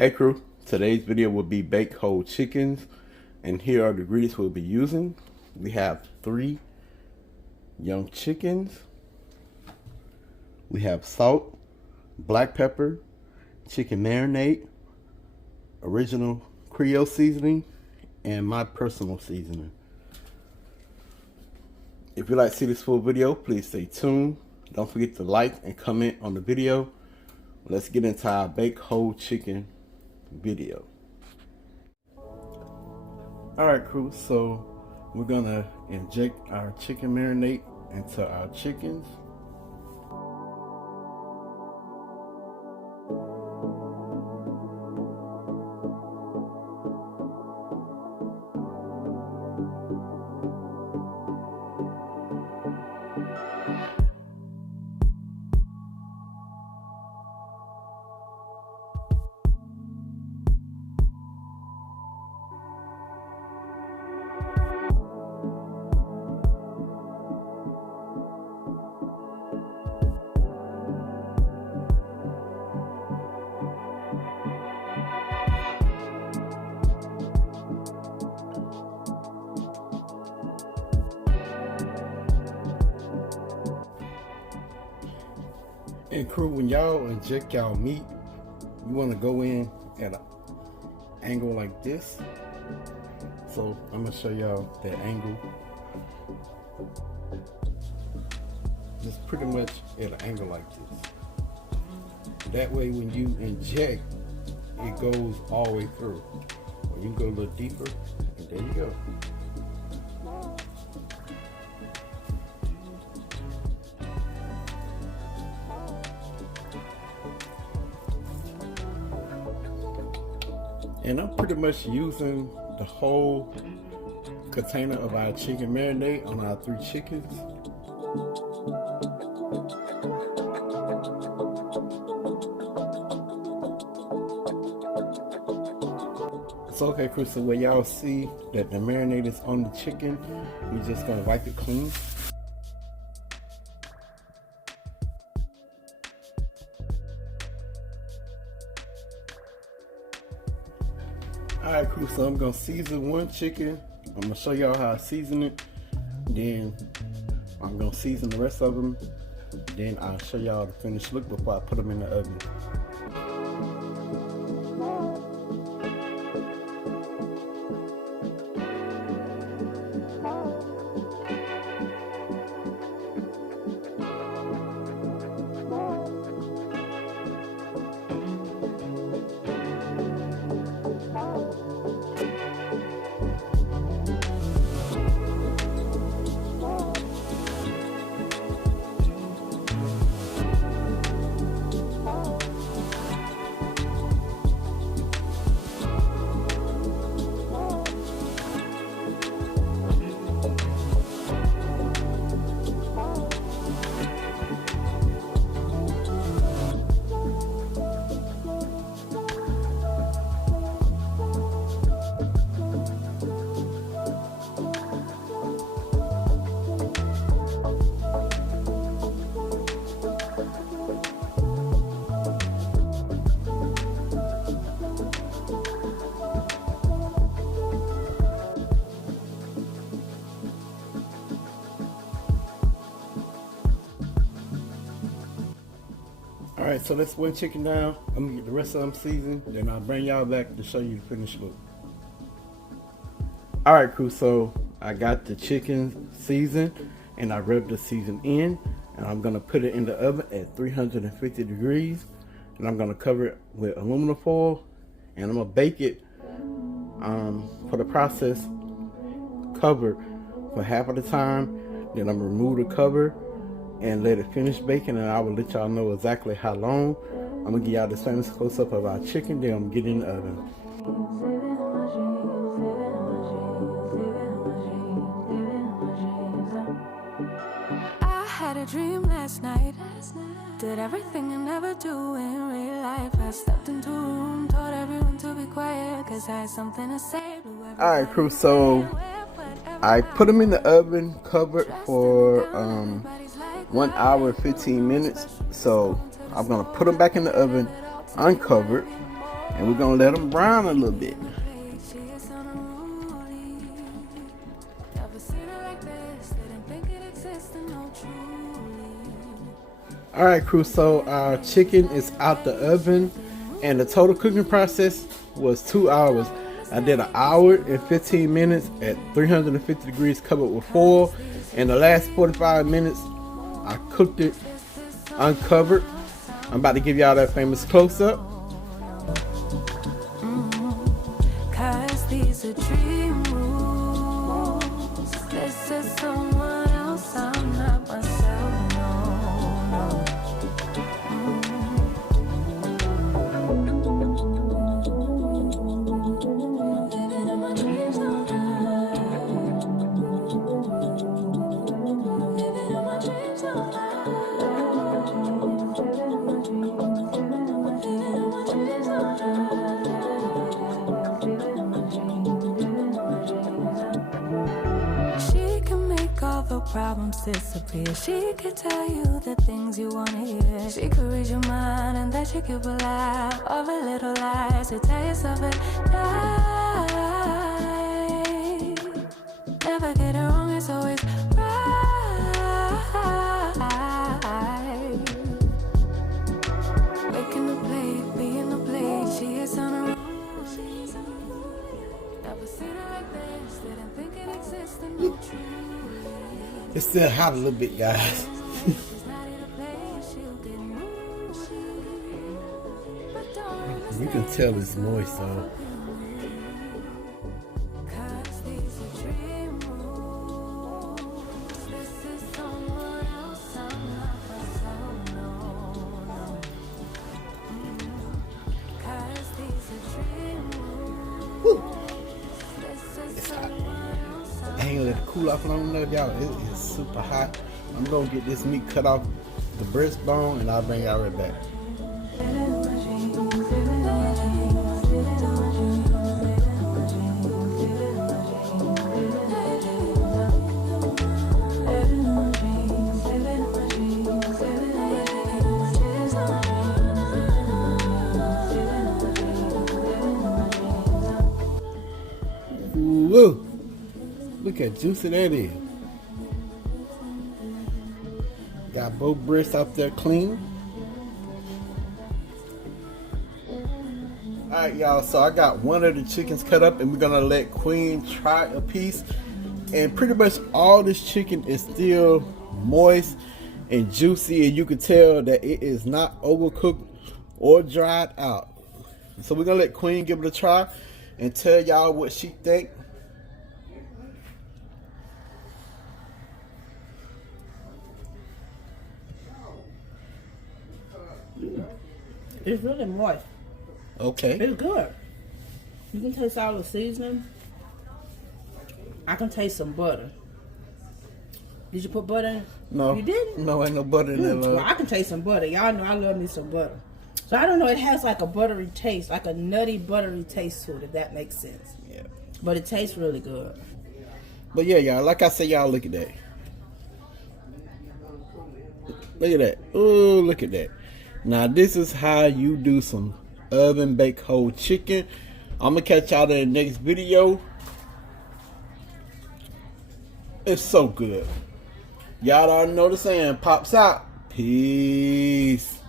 Hey crew, today's video will be baked whole chickens, and here are the ingredients we'll be using. We have 3 young chickens. We have salt, black pepper, chicken marinade, original Creole seasoning, and my personal seasoning. If you'd like to see this full video, please stay tuned. Don't forget to like and comment on the video. Let's get into our baked whole chicken video. Alright crew, so we're gonna inject our chicken marinade into our chickens. And crew, when y'all inject y'all meat, you want to go in at an angle like this. So I'm gonna show y'all that angle. Just pretty much at an angle like this. That way when you inject, it goes all the way through. Or you can go a little deeper, and there you go. And I'm pretty much using the whole container of our chicken marinade on our 3 chickens. It's okay, crew, so where y'all see that the marinade is on the chicken, we're just gonna wipe it clean. Alright crew, so I'm going to season 1 chicken. I'm going to show y'all how I season it. Then I'm going to season the rest of them. Then I'll show y'all the finished look before I put them in the oven. Alright, so that's 1 chicken down. I'm gonna get the rest of them seasoned, then I'll bring y'all back to show you the finished look. Alright crew, so I got the chicken seasoned and I rubbed the season in, and I'm gonna put it in the oven at 350 degrees, and I'm gonna cover it with aluminum foil, and I'm gonna bake it for the process covered for half of the time. Then I'm gonna remove the cover and let it finish baking, and I will let y'all know exactly how long. I'm gonna give y'all this famous close-up of our chicken, then I'm gonna get in the oven. I had a dream last night, did everything I never do in real life. I stepped into a room, told everyone to be quiet, cause I had something to say. Alright crew, so I put them in the oven covered for 1 hour and 15 minutes. So I'm gonna put them back in the oven uncovered, And we're gonna let them brown a little bit. Alright crew, so our chicken is out the oven and the total cooking process was 2 hours. I did 1 hour and 15 minutes at 350 degrees covered with foil, and the last 45 minutes I cooked it uncovered. I'm about to give y'all that famous close-up. Cause these are dream rules. This is someone else, I'm not myself, no. Living in my dreams all night. Living in my dreams all night. She can make all the problems disappear. She could tell you the things you wanna hear. She could read your mind and that you could believe all the little lies to tell yourself at night. Never get it wrong, it's always right. Making the plate, being the plate. She is on her own. Never seen her like this. Didn't think it existed. No truth. It's still hot a little bit, guys. You can tell it's moist though. It's hot. I ain't let it cool off long enough, y'all. It is super hot. I'm gonna get this meat cut off the breastbone and I'll bring y'all right back. Woo! Look how juicy that is. Got both breasts out there clean. Alright y'all, so I got one of the chickens cut up and we're gonna let Queen try a piece. And pretty much all this chicken is still moist and juicy, and you can tell that it is not overcooked or dried out. So we're gonna let Queen give it a try and tell y'all what she think. It's really moist. Okay. It's good. You can taste all the seasoning. I can taste some butter. Did you put butter in? No. You didn't? No, ain't no butter in there, love. Well, I can taste some butter. Y'all know I love me some butter. So I don't know, it has like a buttery taste, like a nutty buttery taste to it, if that makes sense. Yeah. But it tastes really good. But yeah, y'all, like I said, y'all look at that. Look at that. Oh, look at that. Now this is how you do some oven baked whole chicken. I'm gonna catch y'all in the next video. It's so good. Y'all already know the saying. Pops out. Peace.